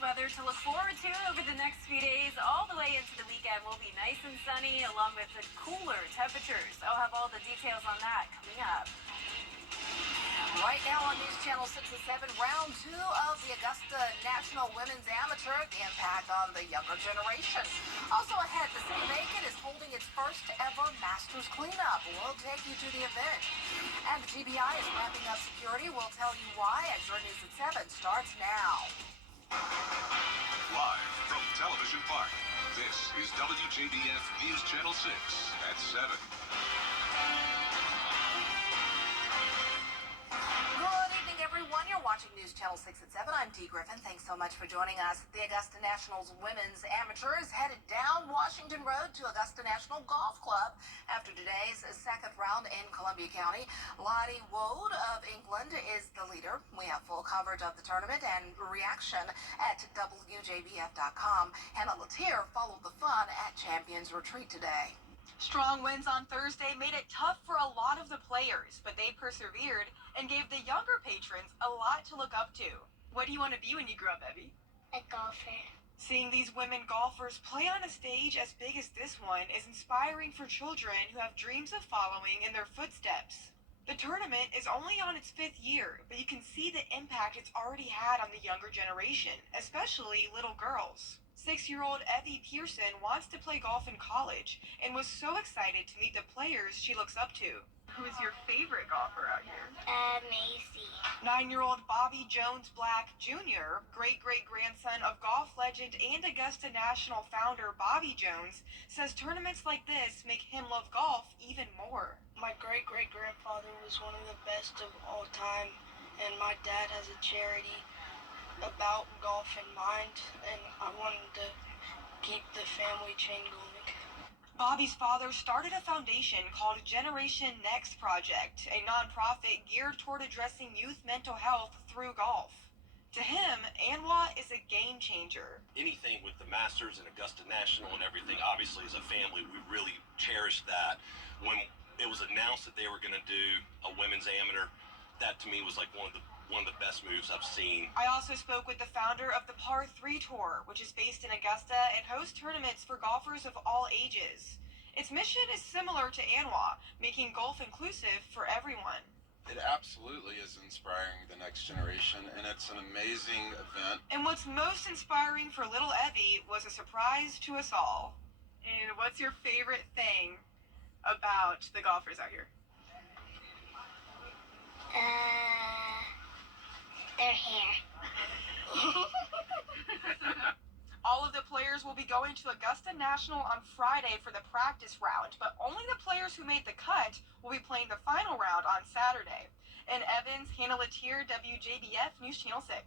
weather to look forward to over the next few days. All the way into the weekend will be nice and sunny, along with the cooler temperatures. I'll have all the details on that coming up. Right now on News Channel 6 and 7, round 2 of the Augusta National Women's Amateur, the impact on the younger generation. Also ahead, the city of Aiken is holding its first ever Masters cleanup. We'll take you to the event. And the GBI is ramping up security. We'll tell you why as your News at 7 starts now. Live from Television Park, this is WJBF News Channel 6 at 7. Good evening, everyone. You're watching News Channel 6 at 7. I'm Dee Griffin. Thanks so much for joining us. The Augusta National's Women's Amateur is headed down Washington Road to Augusta National Golf Club after today's second round in Columbia County. Lottie Woad of England is the leader. We have full coverage of the tournament and reaction at WJBF.com. Hannah Latier followed the fun at Champions Retreat today. Strong winds on Thursday made it tough for a lot of the players, but they persevered and gave the younger patrons a lot to look up to. What do you want to be when you grow up, Evie? A golfer. Seeing these women golfers play on a stage as big as this one is inspiring for children who have dreams of following in their footsteps. The tournament is only on its 5th year, but you can see the impact it's already had on the younger generation, especially little girls. 6-year-old Evie Pearson wants to play golf in college and was so excited to meet the players she looks up to. Who is your favorite golfer out here? Macy. 9-year-old Bobby Jones Black Jr., great-great-grandson of golf legend and Augusta National founder Bobby Jones, says tournaments like this make him love golf even more. My great-great-grandfather was one of the best of all time, and my dad has a charity about golf in mind, and I wanted to keep the family chain going. Bobby's father started a foundation called Generation Next Project, a nonprofit geared toward addressing youth mental health through golf. To him, ANWA is a game changer. Anything with the Masters and Augusta National and everything, obviously as a family, we really cherished that. When it was announced that they were going to do a women's amateur, that to me was like one of the best moves I've seen. I also spoke with the founder of the Par 3 Tour, which is based in Augusta and hosts tournaments for golfers of all ages. Its mission is similar to ANWA, making golf inclusive for everyone. It absolutely is inspiring the next generation, and it's an amazing event. And what's most inspiring for little Evie was a surprise to us all. And what's your favorite thing about the golfers out here? Their hair. All of the players will be going to Augusta National on Friday for the practice round, but only the players who made the cut will be playing the final round on Saturday. In Evans, Hannah Latier, WJBF News Channel 6.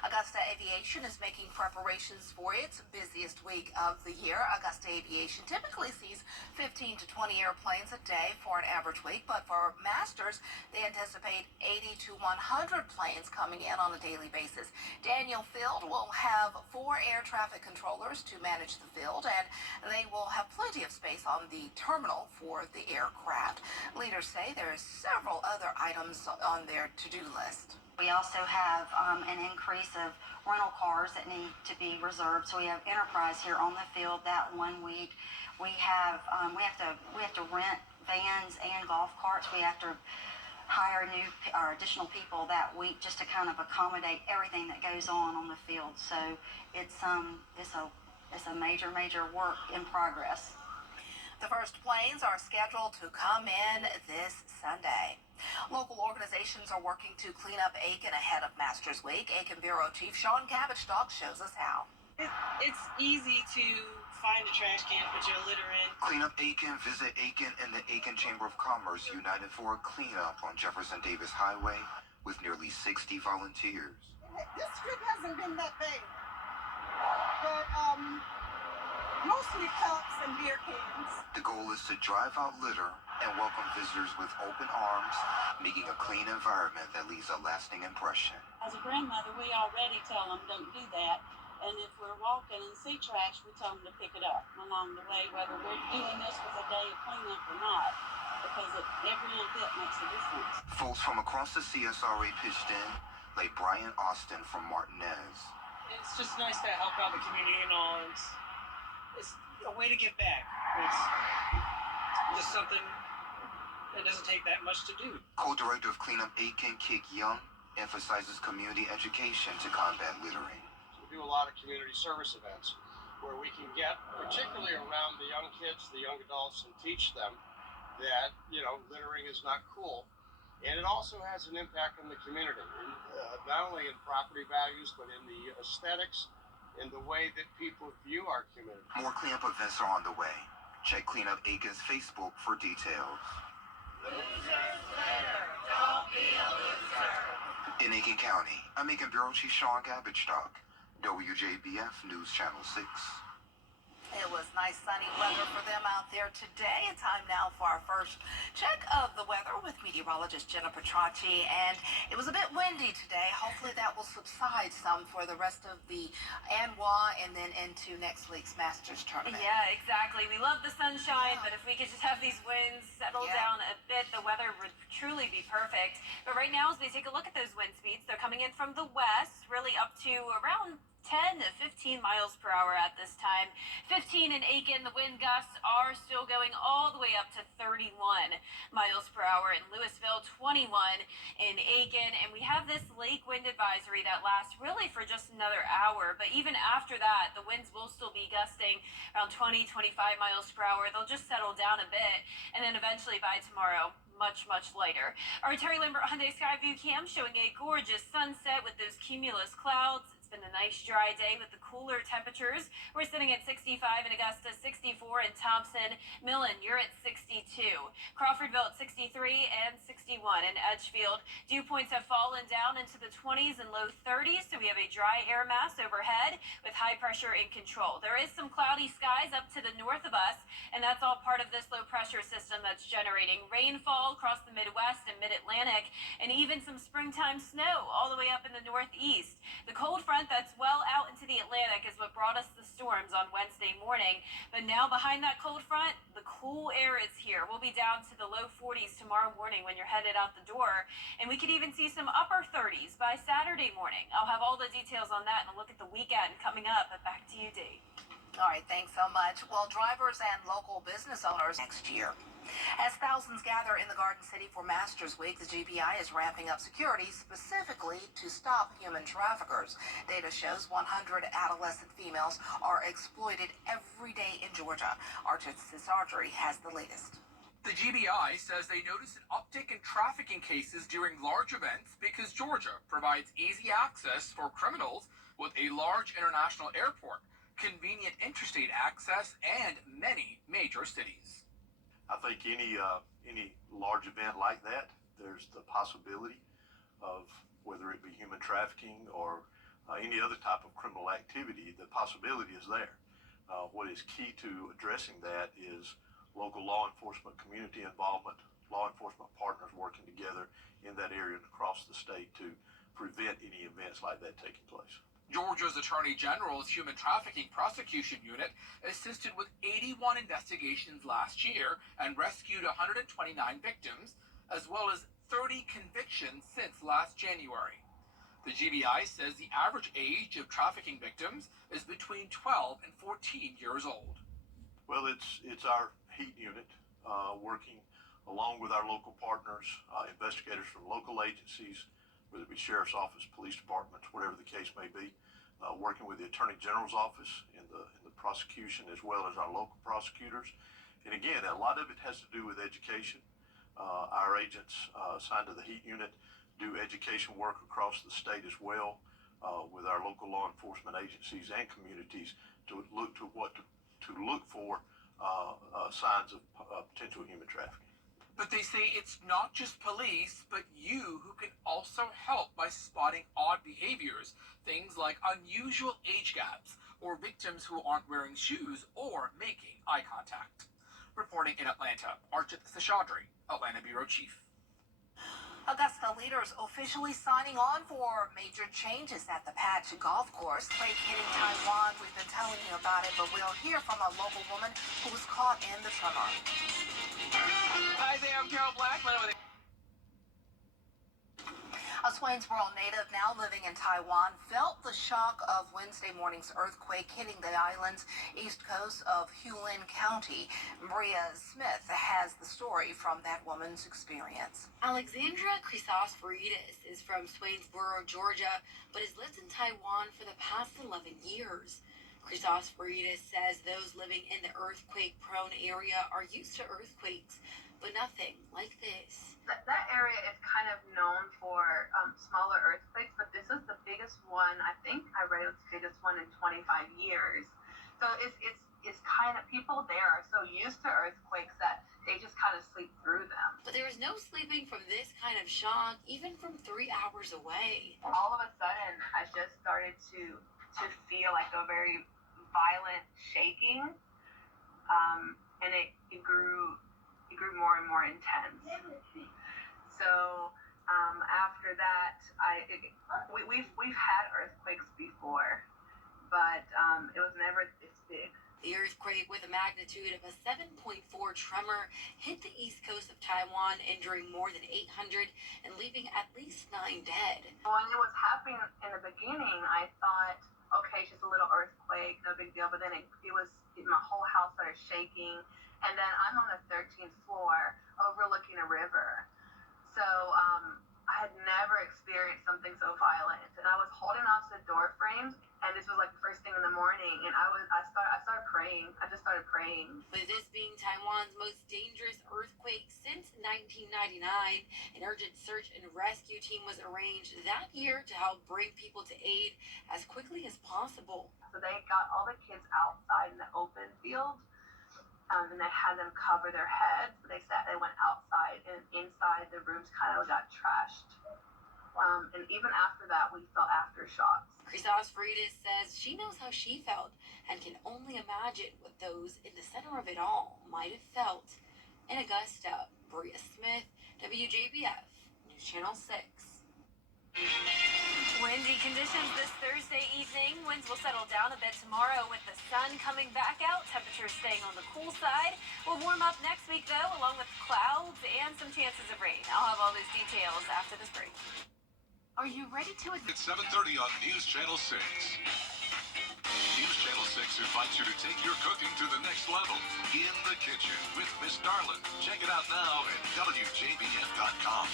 Augusta Aviation is making preparations for its busiest week of the year. Augusta Aviation typically sees 15 to 20 airplanes a day for an average week, but for Masters, they anticipate 80 to 100 planes coming in on a daily basis. Daniel Field will have 4 air traffic controllers to manage the field, and they will have plenty of space on the terminal for the aircraft. Leaders say there are several other items on their to-do list. We also have an increase of rental cars that need to be reserved. So we have Enterprise here on the field that 1 week. We have to rent vans and golf carts. We have to hire new or additional people that week just to kind of accommodate everything that goes on the field. So it's a major work in progress. The first planes are scheduled to come in this Sunday. Local organizations are working to clean up Aiken ahead of Masters Week. Aiken Bureau Chief Sean Cabbage-Stock shows us how. It's easy to find a trash can, put your litter in. Clean up Aiken. Visit Aiken and the Aiken Chamber of Commerce united for a cleanup on Jefferson Davis Highway with nearly 60 volunteers. This trip hasn't been that big, but mostly cups and beer cans. The goal is to drive out litter and welcome visitors with open arms, making a clean environment that leaves a lasting impression. As a grandmother, we already tell them don't do that. And if we're walking and see trash, we tell them to pick it up along the way, whether we're doing this with a day of cleanup or not, because every little bit makes a difference. Folks from across the CSRA pitched in, like Brian Austin from Martinez. It's just nice to help out the community and all. It's a way to give back. It's just something that doesn't take that much to do. Co-director of Cleanup Aiken, Kik Young, emphasizes community education to combat littering. We do a lot of community service events where we can get, particularly around the young kids, the young adults, and teach them that, littering is not cool. And it also has an impact on the community, not only in property values, but in the aesthetics, in the way that people view our community. More cleanup events are on the way. Check Cleanup Aiken's Facebook for details. Don't be a loser. In Aiken County, I'm Aiken Bureau Chief Sean Gabbichstock, WJBF News Channel 6. It was nice sunny weather for them out there today. Time now for our first check of the weather with meteorologist Jenna Petracci. And it was a bit windy today. Hopefully that will subside some for the rest of the ANWA and then into next week's Masters tournament. Yeah, exactly. We love the sunshine, but if we could just have these winds settle down a bit, the weather would truly be perfect. But right now, as we take a look at those wind speeds, they're coming in from the west, really up to around 10 to 15 miles per hour at this time. 15 in Aiken. The wind gusts are still going all the way up to 31 miles per hour in Louisville, 21 in Aiken. And we have this lake wind advisory that lasts really for just another hour. But even after that, the winds will still be gusting around 20, 25 miles per hour. They'll just settle down a bit. And then eventually by tomorrow, much lighter. Our Terry Lambert Hyundai Skyview cam showing a gorgeous sunset with those cumulus clouds. It's been a nice dry day with the cooler temperatures. We're sitting at 65 in Augusta, 64 in Thompson. Millen, you're at 62. Crawfordville at 63 and 61 in Edgefield. Dew points have fallen down into the 20s and low 30s, so we have a dry air mass overhead with high pressure in control. There is some cloudy skies up to the north of us, and that's all part of this low pressure system that's generating rainfall across the Midwest and Mid-Atlantic, and even some springtime snow all the way up in the Northeast. The cold front that's well out into the Atlantic is what brought us the storms on Wednesday morning. But now behind that cold front, the cool air is here. We'll be down to the low 40s tomorrow morning when you're headed out the door. And we could even see some upper 30s by Saturday morning. I'll have all the details on that and a look at the weekend coming up. But back to you, Dee. All right, thanks so much. Well, drivers and local business owners next year. As thousands gather in the Garden City for Masters Week, the GBI is ramping up security specifically to stop human traffickers. Data shows 100 adolescent females are exploited every day in Georgia. Archie Sargery has the latest. The GBI says they noticed an uptick in trafficking cases during large events because Georgia provides easy access for criminals with a large international airport, convenient interstate access, and many major cities. I think any large event like that, there's the possibility of, whether it be human trafficking or any other type of criminal activity, the possibility is there. What is key to addressing that is local law enforcement, community involvement, law enforcement partners working together in that area and across the state to prevent any events like that taking place. Georgia's Attorney General's Human Trafficking Prosecution Unit assisted with 81 investigations last year and rescued 129 victims, as well as 30 convictions since last January. The GBI says the average age of trafficking victims is between 12 and 14 years old. Well, it's our HEAT unit working along with our local partners, investigators from local agencies, whether it be sheriff's office, police departments, whatever the case may be, working with the Attorney General's office in the prosecution as well as our local prosecutors. And again, a lot of it has to do with education. Our agents assigned to the HEAT unit do education work across the state as well with our local law enforcement agencies and communities to look for signs of potential human trafficking. But they say it's not just police, but you who can also help by spotting odd behaviors, things like unusual age gaps, or victims who aren't wearing shoes or making eye contact. Reporting in Atlanta, Archit Seshadri, Atlanta Bureau Chief. Augusta leaders officially signing on for major changes at the Patch Golf Course. Quake hitting Taiwan. We've been telling you about it, but we'll hear from a local woman who was caught in the tremor. Hi there, I'm Carol Blackman. A Swainsboro native now living in Taiwan felt the shock of Wednesday morning's earthquake hitting the island's east coast of Hualien County. Maria Smith has the story from that woman's experience. Alexandra Chrysosphorides is from Swainsboro, Georgia, but has lived in Taiwan for the past 11 years. Chrysosphorides says those living in the earthquake-prone area are used to earthquakes, but nothing like this. That area is kind of known for smaller earthquakes, but this is the biggest one. I think I read it's the biggest one in 25 years. So it's kind of, people there are so used to earthquakes that they just kind of sleep through them. But there was no sleeping from this kind of shock, even from 3 hours away. All of a sudden, I just started to feel like a very violent shaking, and it grew more and more intense. So after that, we've had earthquakes before, but it was never this big. The earthquake with a magnitude of a 7.4 tremor hit the east coast of Taiwan, injuring more than 800 and leaving at least 9 dead. When it was happening in the beginning, I thought, okay, it's just a little earthquake, no big deal. But then my whole house started shaking. And then I'm on the 13th floor overlooking a river. So I had never experienced something so violent. And I was holding on to the door frames, and this was like the first thing in the morning. And I started praying. I just started praying. With this being Taiwan's most dangerous earthquake since 1999, an urgent search and rescue team was arranged that year to help bring people to aid as quickly as possible. So they got all the kids outside in the open field. And they had them cover their heads. They went outside, and inside the rooms kind of got trashed. And even after that, we felt aftershocks. Chrysosphorides says she knows how she felt and can only imagine what those in the center of it all might have felt. In Augusta, Maria Smith, WJBF, News Channel 6. Windy conditions this Thursday evening. Winds will settle down a bit tomorrow with the sun coming back out. Temperatures staying on the cool side. We'll warm up next week, though, along with clouds and some chances of rain. I'll have all those details after this break. Are you ready to... It's 7:30 on News Channel 6. News Channel 6 invites you to take your cooking to the next level in the kitchen with Miss Darlin. Check it out now at WJBF.com.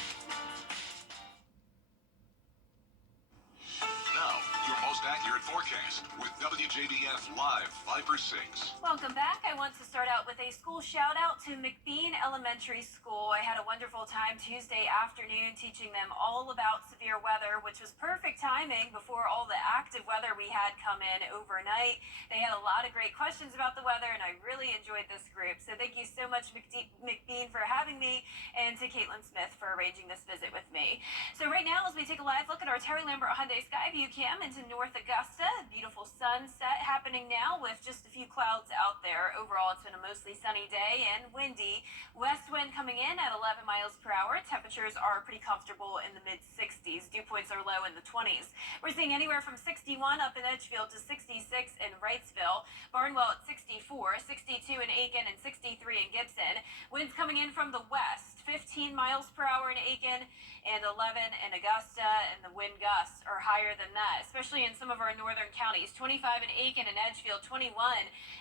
Now, your most accurate forecast with WJBF Live Viper 6. Welcome back. I want to start out with a school shout out to McBean Elementary School. I had a wonderful time Tuesday afternoon teaching them all about severe weather, which was perfect timing before all the active weather we had come in overnight. They had a lot of great questions about the weather, and I really enjoyed this group. So thank you so much, McBean, for having me, and to Caitlin Smith for arranging this visit with me. So right now, as we take a live look at our Terry Lambert Hyundai Skyview cam into North Augusta, beautiful sunset happening now with just a few clouds out there. Overall, it's been a mostly sunny day and windy. West wind coming in at 11 miles per hour. Temperatures are pretty comfortable in the mid-60s. Dew points are low in the 20s. We're seeing anywhere from 61 up in Edgefield to 66 in Wrightsville. Barnwell at 64, 62 in Aiken, and 63 in Gibson. Winds coming in from the west, 15 miles per hour in Aiken and 11 in Augusta, and the wind gusts are higher than that, especially in some of our northern counties. 25 in Aiken and Edgefield, 21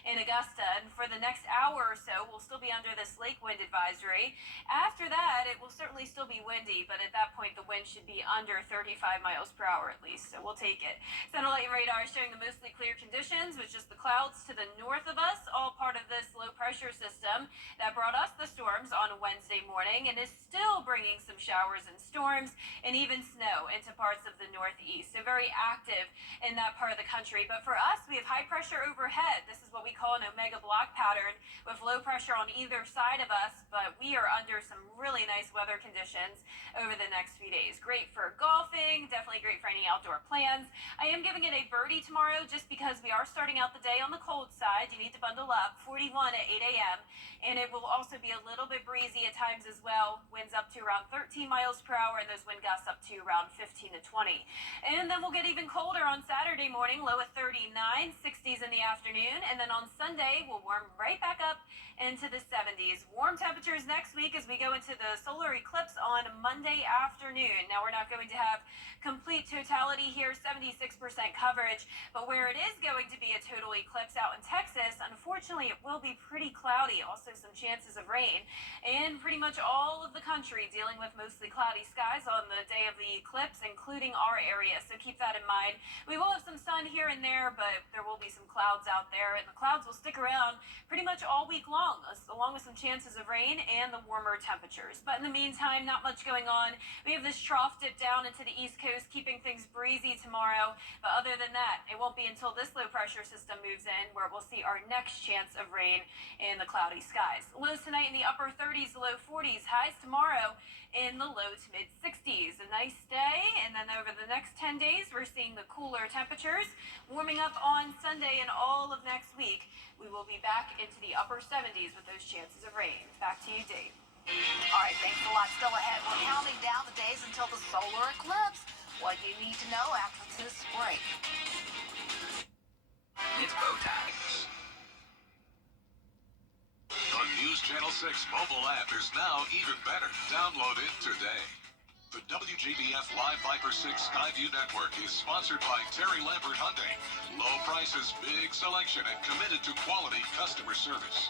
in Augusta. And for the next hour or so, we'll still be under this lake wind advisory. After that, it will certainly still be windy, but at that point, the wind should be under 35 miles per hour at least, so we'll take it. Satellite radar showing the mostly clear conditions with just the clouds to the north of us, all part of this low pressure system that brought us the storms on Wednesday morning and is still bringing some showers and storms and even snow into parts of the northeast. So very active in that part of the country. But for us, we have high pressure overhead. This is what we call an omega block pattern with low pressure on either side of us, but we are under some really nice weather conditions over the next few days. Great for golfing, definitely great for any outdoor plans. I am giving it a birdie tomorrow just because we are starting out the day on the cold side. You need to bundle up. 41 at 8 a.m. And it will also be a little bit breezy at times as well. winds up to around 13 miles per hour, and those wind gusts up to around 15 to 20. And then we'll get even colder on Saturday morning, low at 39, 60s in the afternoon, and then on Sunday we'll warm right back up into the 70s. Warm temperatures next week as we go into the solar eclipse on Monday afternoon. Now, we're not going to have complete totality here, 76% coverage, but where it is going to be a total eclipse out in Texas, unfortunately, it will be pretty cloudy. Also, some chances of rain, and pretty much all of the country dealing with mostly cloudy skies on the day of the eclipse, including our area. So keep that in mind. We will have some sun here and there, but there will be some clouds out there, and the clouds will stick around pretty much all week long, along with some chances of rain and the warmer temperatures. But in the meantime, not much going on. We have this trough dip down into the East Coast, keeping things breezy tomorrow. But other than that, it won't be until this low pressure system moves in where we'll see our next chance of rain in the cloudy skies. Lows tonight in the upper 30s, low 40s. Highs tomorrow in the low to mid 60s. A nice day, and then over the next 10 days, we're seeing the cooler temperatures warming up on Sunday and all of next week. We will be back into the upper 70s with those chances of rain. Back to you, Dave. All right, thanks a lot. Still ahead, we're counting down the days until the solar eclipse. What you need to know after this break. It's bow tie. The News Channel 6 mobile app is now even better. Download it today. The WJBF Live Viper 6 Skyview Network is sponsored by Terry Lambert Hyundai. Low prices, big selection, and committed to quality customer service.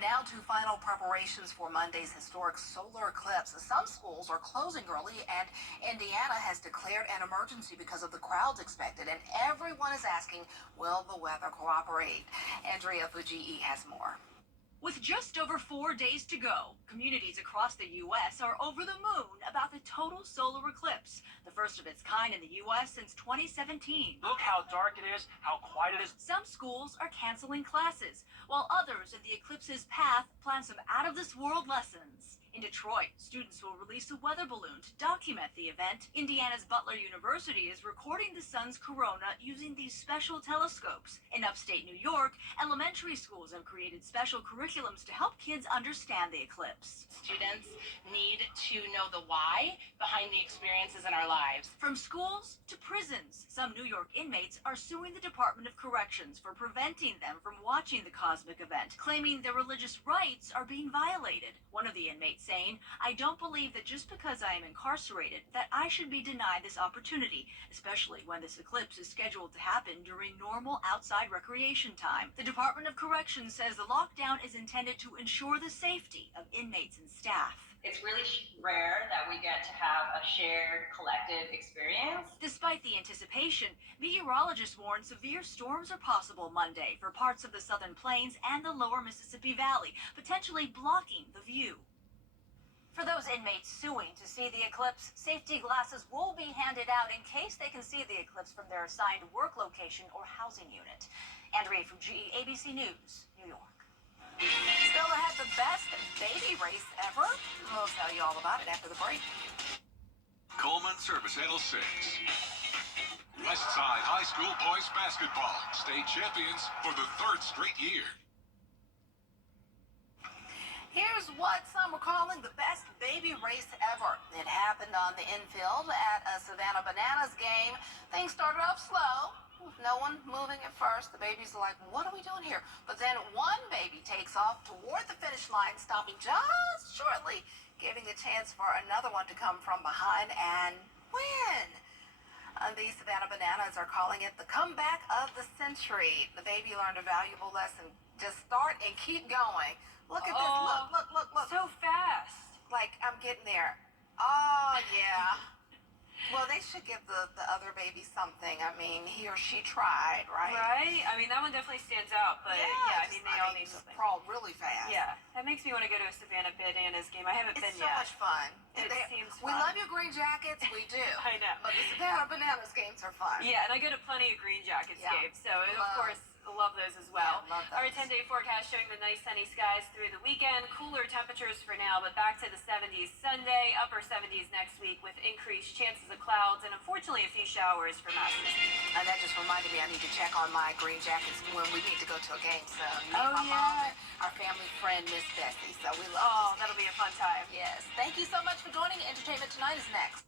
Now to final preparations for Monday's historic solar eclipse. Some schools are closing early, and Indiana has declared an emergency because of the crowds expected, and everyone is asking, will the weather cooperate? Andrea Fujii has more. With just over 4 days to go, communities across the U.S. are over the moon about the total solar eclipse, the first of its kind in the U.S. since 2017. Look how dark it is, how quiet it is. Some schools are canceling classes, while others in the eclipse's path plan some out-of-this-world lessons. In Detroit, students will release a weather balloon to document the event. Indiana's Butler University is recording the sun's corona using these special telescopes. In upstate New York, elementary schools have created special curriculums to help kids understand the eclipse. Students need to know the why behind the experiences in our lives. From schools to prisons, some New York inmates are suing the Department of Corrections for preventing them from watching the cosmic event, claiming their religious rights are being violated. One of the inmates saying, "I don't believe that just because I am incarcerated that I should be denied this opportunity, especially when this eclipse is scheduled to happen during normal outside recreation time." The Department of Corrections says the lockdown is intended to ensure the safety of inmates and staff. It's really rare that we get to have a shared collective experience. Despite the anticipation, meteorologists warn severe storms are possible Monday for parts of the southern plains and the lower Mississippi Valley, potentially blocking the view. For those inmates suing to see the eclipse, safety glasses will be handed out in case they can see the eclipse from their assigned work location or housing unit. Andrea from GE ABC News, New York. Still ahead, the best baby race ever. We'll tell you all about it after the break. Coleman Service Channel 6. Westside High School boys basketball, state champions for the 3rd straight year. Here's what some are calling the best baby race ever. It happened on the infield at a Savannah Bananas game. Things started off slow, with no one moving at first. The babies are like, what are we doing here? But then one baby takes off toward the finish line, stopping just shortly, giving a chance for another one to come from behind and win. The Savannah Bananas are calling it the comeback of the century. The baby learned a valuable lesson. Just start and keep going. Look at this. Look. So fast. Like, I'm getting there. Oh, yeah. Well, they should give the other baby something. I mean, he or she tried, right? Right? I mean, that one definitely stands out, but yeah, I mean, they all need something. Crawl really fast. Yeah, that makes me want to go to a Savannah Bananas game. I haven't been It's yet. so much fun. It seems We fun. love your green jackets. We do. I know. But the Savannah Bananas games are fun. Yeah, and I go to plenty of Green Jackets games, so of course, love those as well. Yeah, love Our those. 10-day forecast showing the nice sunny skies through the weekend. Cooler temperatures for now, but back to the 70s Sunday, upper 70s next week with increased chances of clouds and unfortunately a few showers for Massachusetts. And that just reminded me I need to check on my green jackets when we need to go to a game. So me Oh, and my mom yeah. and our family friend Miss Bessie. So we love Oh, this. that'll be a fun time. Yes. Thank you so much for joining. Entertainment Tonight is next.